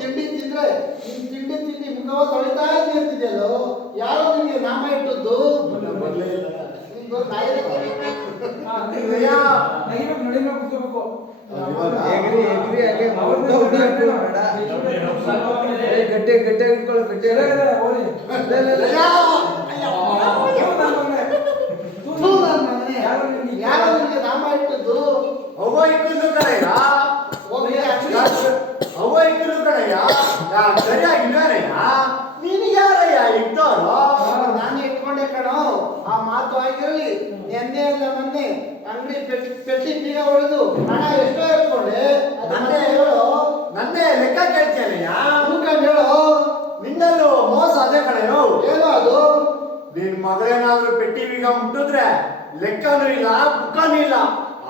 ತಿಂಡಿ ತಿಂದ್ರೆ ತಿಂಡಿ ತಿಂಡಿ ಮುಖವ ತೊಳಿತಾ ಇರ್ತಿದ್ಯಲ್ಲೋ. ಯಾರೋ ನಿಮಗೆ ನಾಮ ಇಟ್ಟದ್ದು? ಬರ್ಲೇ ಇಲ್ಲ. ಗಟ್ಟೆ ಗಟ್ಟೆ ಇಟ್ಕೊಳ್ಳೋ ಗಟ್ಟೆ ಯಾರೋ ನಿಮಗೆ ನಾಮ ಇಟ್ಟದ್ದು? ಅವ್ವ ಇಕ್ಕಲು ಕಣಯ್ಯ, ಅವ್ವ ಇಕ್ಕಲು ಕಣಯ್ಯ, ಸರಿಯಾಗಿದ್ದಾರಯ್ಯ. ನೀನು ಯಾರಯ್ಯ ಇಟ್ಟೋರು? ನಾನೇ ಇಟ್ಕೊಂಡೆ ಕಣೋ. ಆ ಮಾತು ಆಗಿರಲಿ. ನೆನ್ನೆ ಅಲ್ಲ ಮೊನ್ನೆ ಅಂಗಡಿ ಪೆಟ್ಟಿ ಬೀಗ ಹೊಡೆದು ಹಣ ಎಷ್ಟೋ ಇಟ್ಕೊಂಡೆ. ನನ್ನೇ ಹೇಳೋ, ನನ್ನೇ ಲೆಕ್ಕ ಕೇಳ್ತೇನಯ್ಯ. ಮುಖಂಡ್ ಹೇಳೋ. ನಿನ್ನಲ್ಲೂ ಮೋಸ ಅದೇ ಕಣಯ್ಯೋ. ಏನೋ ಅದು? ನಿನ್ ಮಗಳೇನಾದ್ರೂ ಪೆಟ್ಟಿ ಬೀಗ ಮುಟ್ಟಿದ್ರೆ ಲೆಕ್ಕನೂ ಇಲ್ಲ, ಬುಕ್ಕನೂ ಇಲ್ಲ.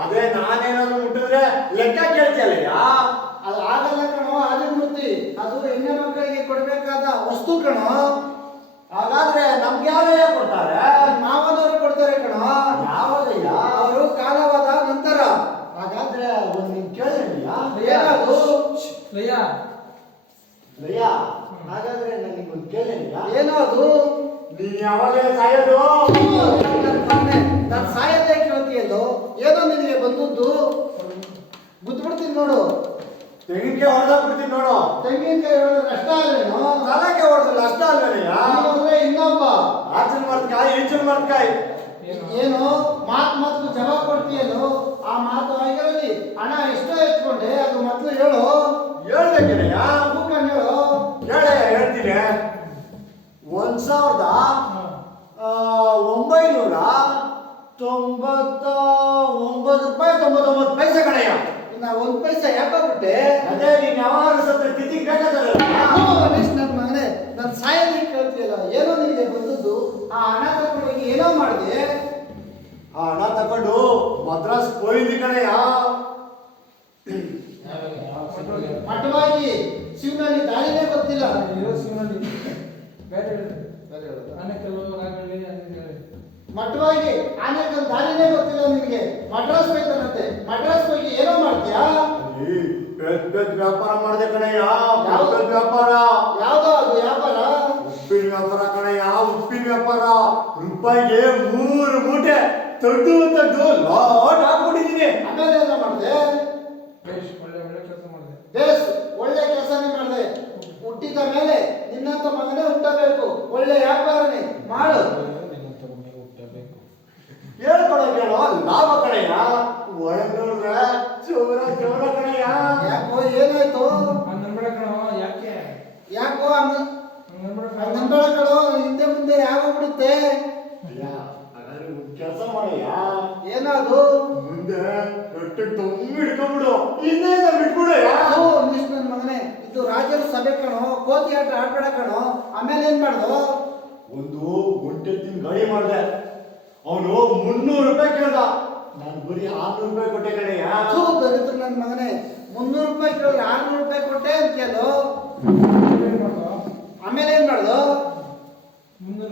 ಅದೇ ನಾನೇನಾದ್ರೂ ಮುಟ್ಟಿದ್ರೆ ಲೆಕ್ಕ ಕೇಳ್ತಿಯಲ್ಲಯ್ಯ. ಅದು ಆಗಲ್ಲ ಕಣೋ ಆದಿಮೂರ್ತಿ. ಅದು ಹೆಣ್ಣು ಮಕ್ಕಳಿಗೆ ಕೊಡ್ಬೇಕಾದ ವಸ್ತು ಕಣೋ. ಹಾಗಾದ್ರೆ ನಮ್ಗೆ ಯಾರಯ್ಯ ಕೊಡ್ತಾರೆ? ಮಾವನವರು ಕೊಡ್ತಾರೆ ಕಣೋ. ಯಾವಾಗಯ್ಯ? ಅವರು ಕಾಲವಾದ ನಂತರ. ಹಾಗಾದ್ರೆ ಒಂದು ನಿನ್ ಕೇಳಿದೀಯಾ? ಏನದು? ಲಯ್ಯ ಲಯ್ಯ, ಹಾಗಾದ್ರೆ ನನಗೆ ಒಂದು ಕೇಳಿದೀಯಾ? ಏನೋ ಅದು? ನೀನ್ ಯಾವಾಗಲೇ ಸಾಯೋದು? ನಾನು ಸಾಯದೇ ಕೇಳ್ತೀಯಲ್ಲೋ. ಏನೋ ನಿನಗೆ ಬಂದದ್ದು? ಗುದ್ಬಿಡ್ತೀನಿ ನೋಡು. ತೆಂಗಿನಕಾಯಿ ಹೊಡೆದಾಕ್ಬಿಡ್ತೀನಿ ನೋಡು. ತೆಂಗಿನಕಾಯಿ ಹೊಡೆದ್ರೆ ನಷ್ಟ ಅಲ್ವೇನೋ? ತಲಕ್ಕೆ ಹೊಡೆದ್ರೆ ಅಷ್ಟ ಅಲ್ವೇನಯ್ಯ? ಅಂದ್ರೆ ಇನ್ನೊಬ್ಬ ಆಚಲ್ ಮಾಡ್ಕಾಯಿ ಈಚಲ್ ಮಾಡ್ಕಾಯಿ. ಏನು ಮಾತು ಜವಾಬ್ ಕೊಡ್ತೀಯಲ್ಲೋ. ಆ ಮಾತು ಆಗಿರಲಿ. ಹಣ ಎಷ್ಟೋ ಇಟ್ಕೊಂಡೆ ಅದು ಮೊದಲು ಹೇಳು. ಹೇಳ್ಬೇಕೇನಯ್ಯ? ಮುಖಂಡ್ ಹೇಳು. ಹೇಳ್ತೀನಿ. 1999 ರೂಪಾಯಿ 99 ಪೈಸೆ ಕಣಯ್ಯ. ಇನ್ನ ಒಂದು ಪೈಸೆ ಯಾಕೋ ಬಿಟ್ಟೆ? ಅದೇ ನೀನ್ ಯಾವಾಗ ಸತ್ರ ತಿಥಿಗೆ ಬೇಕಾದಲ್ಲ. ನನ್ನ ಮಗನೇ, ನನ್ನ ಸಾಯಲಿ ಕೇಳ್ತೀಯಲ್ಲ. ಏನೋ ನಿನಗೆ ಬಂದದ್ದು? ಆ ಹಣ ತಗೊಂಡೋಗಿ ಏನೋ ಮಾಡಿದೆ. ಆ ಹಣ ತಗೊಂಡು ಮದ್ರಾಸ್ ಹೋಯ್ದಿ ಕಣಯ್ಯ. ಮಠವಾಗಿ ಶಿವನಲ್ಲಿ ದಾರಿನೇ ಗೊತ್ತಿಲ್ಲ. ಮಠವಾಗಿ ಆನೆಕಲ್ ದಾರಿನೇ ಗೊತ್ತಿಲ್ಲ ನಿನಗೆ. ಮಡ್ರಾಸ್ ಹೋಯ್ತಾನಂತೆ. ಮಡ್ರಾಸ್ ಹೋಗಿ ಏನೋ ಮಾಡ್ತೀಯಾ? ಪೆದ್ದ ವ್ಯಾಪಾರ ಮಾಡಿದೆ ಕಣಯ್ಯ. ಪೆದ್ದ ವ್ಯಾಪಾರ. ಯಾವ್ದೋ ಅದು ವ್ಯಾಪಾರ? ಉಪ್ಪಿನ ವ್ಯಾಪಾರ ಕಣಯ್ಯ, ಉಪ್ಪಿನ ವ್ಯಾಪಾರ. ರೂಪಾಯಿಗೆ 3 ಮೂಟೆ ದೊಡ್ಡ ಲಾಟ್ ಹಾಕ್ಬಿಟ್ಟಿದ್ದೀನಿ. ಆಮೇಲೆ ಏನೋ ಮಾಡಿದೆ? ಬೇಸ್ ಒಳ್ಳೆ ಕೆಲಸನೇ ಮಾಡಿದೆ. ಹುಟ್ಟಿದ ಮೇಲೆ ನಿನ್ನಂತ ಮಗನೇ ಹುಟ್ಟಬೇಕು. ಒಳ್ಳೆ ವ್ಯಾಪಾರನೇ ಮಾಡು. ಹೇಳ್ಕೊಡೋ ಕೇಳೋ ಲಾಭ ಕಣಯ್ಯ. ಒಳಗ್ ನೋಡ್ರೆ ಚೋರ ಚೋರ ಕಣಯ್ಯ. ಯಾಕೋ ಏನಾಯ್ತು? ಯಾಕೋ ನಂಬಳ ಕಡೋ ಹಿಂದೆ ಮುಂದೆ ಯಾಗೋಗ್ಬಿಡುತ್ತೆ. ಕೆಲಸ ಮಾಡಯ್ಯ. ಏನದು? ಮುಂದೆ ಹೊಟ್ಟೆ ತುಂಬ ಹಿಡ್ಕೊಂಡ್ಬಿಡು, ಹಿಂದೆ ಬಿಟ್ಬಿಡಯ್ಯ. ನನ್ನ ಮಗನೇ, ಇದು ರಾಜರ ಸಭೆ ಕಣೋ. ಕೋತಿ ಆಟ ಆಡ್ಬೇಡ ಕಣೋ. ಆಮೇಲೆ ಏನ್ ಮಾಡ್ದು? ಒಂದು ಒಂಟೆತ್ತಿನ ಗಾಡಿ ಮಾಡಿದೆ. ಅವನು 300 ರೂಪಾಯಿ ಕೇಳ್ದ. ನಾನು ಬರೀ 600 ರೂಪಾಯಿ ಕೊಟ್ಟೆ ಕಣಯ್ಯ. ದರಿದ್ರ ನನ್ನ ಮಗನೇ, 300 ರೂಪಾಯಿ ಕೇಳಿದ್ರೆ 600 ರೂಪಾಯಿ ಕೊಟ್ಟೆ ಅಂತೀಯಲ್ಲೋ. ಆಮೇಲೆ ಏನ್ ಮಾಡ್ದು? 300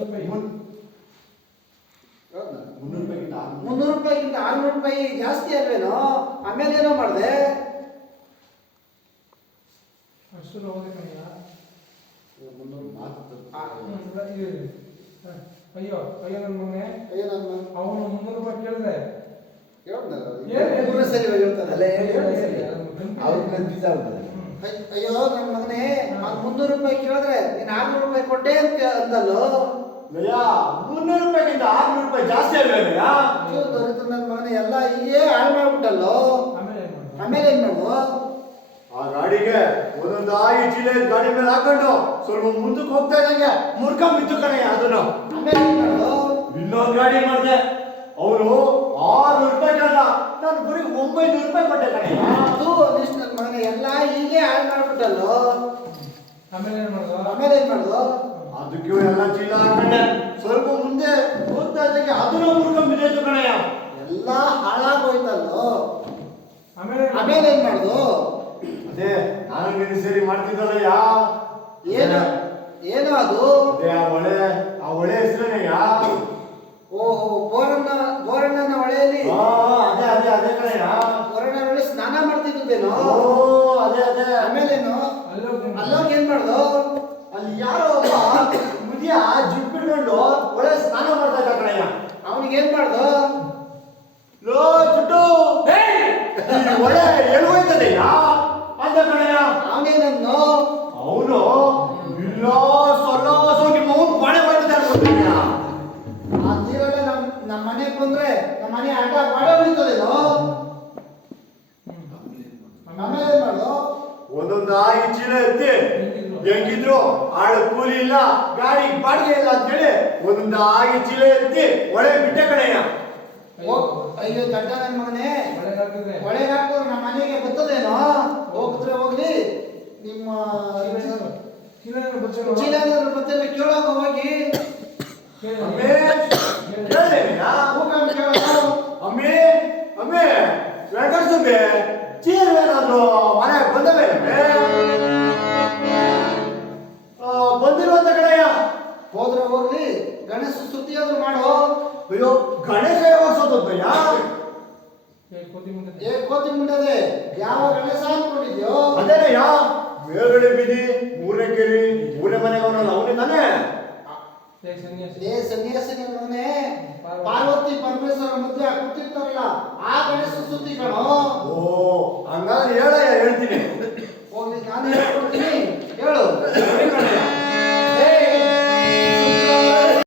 ರೂಪಾಯಿಗಿಂತ 600 ರೂಪಾಯಿ ಜಾಸ್ತಿ ಅಲ್ವೇನೋ? ಆಮೇಲೆ ಏನೋ ಮಾಡಿದೆ? ಅಯ್ಯೋ ಅಯ್ಯೋ ನನ್ನ ಮಗನೇ, ಅಯ್ಯೋ ನನ್ನ ಮಗ ಅವನು 300 ರೂಪಾಯಿ ಕೇಳಿದ್ರೆ ಸರಿ ಹೇಳ್ತಾನೆ. ಅಯ್ಯೋ ನನ್ನ ಮಗನೇ, 300 ರೂಪಾಯಿ ಕೇಳಿದ್ರೆ ನೀನ್ 600 ರೂಪಾಯಿ ಕೊಟ್ಟೆ ಅಂತ ಅಂದಲ್ಲೋ. 300 ರೂಪಾಯಿಗಿಂತ 600 ರೂಪಾಯಿ ಜಾಸ್ತಿ ಅಲ್ವೇನಯ್ಯ? ನನ್ನ ಮಗನೇ, ಎಲ್ಲ ಹೀಗೆ ಹಾಳು ಮಾಡ್ಬಿಟ್ಟಲ್ಲೋ. ಆಮೇಲೆ ಏನ್ ಮಾಡುವ? ಆ ಗಾಡಿಗೆ ಒಂದೊಂದಾಗಿ ಚೀಲ ಗಾಡಿ ಮೇಲೆ ಹಾಕೊಂಡು ಸ್ವಲ್ಪ ಮುಂದಕ್ಕೆ ಹೋಗ್ತಾ ಇದ್ದಂಗೆ ಮುರ್ಕೊಂಡ್ಬಿತ್ತು ಕಣಯ್ಯ. ಅದನ್ನು ಆಮೇಲೆ ಏನ್ ಮಾಡುವ? ಇನ್ನೊಂದು ಗಾಡಿ ಮಾಡಿದೆ. ಅವನು 600 ರೂಪಾಯಿ ಕೇಳ್ದ. ನಾನು ಬರೀ 900 ರೂಪಾಯಿ ಕೊಟ್ಟೆ ಕಣಯ್ಯ. ನನ್ನ ಮಗನೇ, ಎಲ್ಲ ಹೀಗೆ ಹಾಳು ಮಾಡ್ಬಿಟ್ಟಲ್ಲೋ. ಆಮೇಲೆ ಏನ್ ಮಾಡುವ? ಆಮೇಲೆ ಏನ್ ಮಾಡುವ? ಅದಕ್ಕೆ ಎಲ್ಲ ಚೀಲ ಹಾಕೊಂಡೆ. ಸ್ವಲ್ಪ ಮುಂದೆ ಹೋಗ್ತಾ ಇದ್ದಂಗೆ ಅದನ್ನು ಮುರ್ಕೊಂಡ್ಬಿದ್ದು ಕಣಯ್ಯ. ಎಲ್ಲ ಹಾಳಾಗೋಯ್ತಲ್ಲೋ. ಆಮೇಲೆ ಏನ್ ಮಾಡುದು? ಅದೇ ನಾನು ನೀನು ಸೇರಿ ಮಾಡ್ತಿದ್ದಲ್ಲಯ್ಯ. ಏನೋ ಅದು? ಅದೇ ಆ ಹೊಳೆ ಹೆಸರೇನಯ್ಯ? ಓಹೋ, ಬೋರಣ್ಣನ ಹೊಳೆಯಲ್ಲಿ ಅದೇ ಅದೇ ಅದೇ ಕಣಯ್ಯ. ಬೋರಣ್ಣನ ಹೊಳೆ ಸ್ನಾನ ಮಾಡ್ತಿದ್ದೇನೋ. ಅದೇ ಅದೇ. ಆಮೇಲೇನು? ಅಲ್ಲೋಗಿ ಅಲ್ಲ ಏನ್ ಮಾಡ್ದು? ಅಲ್ಲಿ ಯಾರೋ ಒಬ್ಬ ಮುದಿಯ ಜಿಪ್ ಬಿಟ್ಕೊಂಡು ಒಳ್ಳೆ ಸ್ನಾನ ಮಾಡ್ತಾ ಇದ್ದ ಕಣಯ್ಯ. ಅವನಿಗೆ ಏನ್ ಮಾಡ್ದು? ಲೋ ಜುಟ್ಟು ಈ ಒಳ್ಳೆ ಎಲ್ಗೋಯ್ತದೆಯ ಅಂತ ಕಣಯ್ಯ. ಅವನೇನನ್ನು ಅವನು ಇಲ್ಲ ಸೊಲ್ಲೋಸು ನಿಮ್ಮ ಅವ್ನು ಬಾಳೆ ಮಾಡ್ತಿದ್ದ ಅನ್ಕೊಳ್ತೀಯ. ಆ ನೀವೆಲ್ಲ ನಮ್ಮ ಮನೆಗೆ ಬಂದ್ರೆ ನಮ್ಮ ಮನೆ ಆಟ ಮಾಡೇ ಉಳಿತದೇನೋ. ಆಮೇಲೆ ಏನ್ ಮಾಡ್ದು? ಒಂದೊಂದಾಗಿ ಚೀಲ ಎತ್ತಿ ಹೆಂಗಿದ್ರು ಆಳು ಕೂಲಿ ಇಲ್ಲ ಗಾಡಿ ಬಾಡಿಗೆ ಇಲ್ಲ ಅಂತೇಳಿ ಒಂದೊಂದಾಗಿ ಚೀಲ ಎತ್ತಿ ಒಳಗೆ ಬಿಟ್ಟೆ ಕಣಯ್ಯ. ಅಯ್ಯೋ ದಡ್ಡ ನನ್ನ ಮಗನೇ, ಒಳಗಾಗ್ತದೆ. ಒಳಗೆ ಹಾಕಿದ್ರೆ ನಮ್ಮ ಮನೆಗೆ ಬರ್ತದೇನೋ. ಹೋಗಿದ್ರೆ ಹೋಗ್ಲಿ, ನಿಮ್ಮ ಚೀಲನ ಬಚ್ಚಲು ಚೀಲ ಬರ್ತೇವೆ ಕೇಳೋಗ ಹೋಗಿ. ಕೇಳಿ. ಅಮ್ಮೇ ಕೇಳ್ದೇನಯ್ಯ? ಹೋಗಂತ ಕೇಳೋದು. ಅಮ್ಮೇ ಅಮ್ಮೇ ವೆಂಕಟಸುಬ್ಬೆ ಚೀಲ ಏನಾದ್ರು ಮನೆಗೆ ಬಂದವೆ ಬಂದಿರುವಂತ ಕಣಯ್ಯ. ಹೋದ್ರೆ ಹೋಗ್ಲಿ, ಗಣೇಶ ಸ್ತುತಿ ಆದ್ರೂ ಮಾಡೋ. ಅಯ್ಯೋ ಗಣೇಶ ಯಾವಾಗ ಸೋತಯ್ಯ? ಕೋತಿ ಮುಂದೆ ಏ ಕೋತಿ ಮುಂಡದೆ ಯಾವ ಗಣೇಶ ಅನ್ಕೊಂಡಿದ್ಯೋ? ಅದೇನಯ್ಯ ಮೇಲ್ಗಡೆ ಬೀದಿ ಮೂರನೇ ಕೇಳಿ ಮೂರನೇ ಮನೆಗೆ ಅವನಲ್ಲ ಅವನೇ ತಾನೇ. ಸನ್ಯಾಸಿ ಏ ಸನ್ಯಾಸಿನ ಮಗನೇ, ಪಾರ್ವತಿ ಪರಮೇಶ್ವರ ಮಧ್ಯೆ ಕೂತಿರ್ತಾರಲ್ಲ ಆ ಗಣೇಶ ಸ್ತುತಿ ಕಣೋ.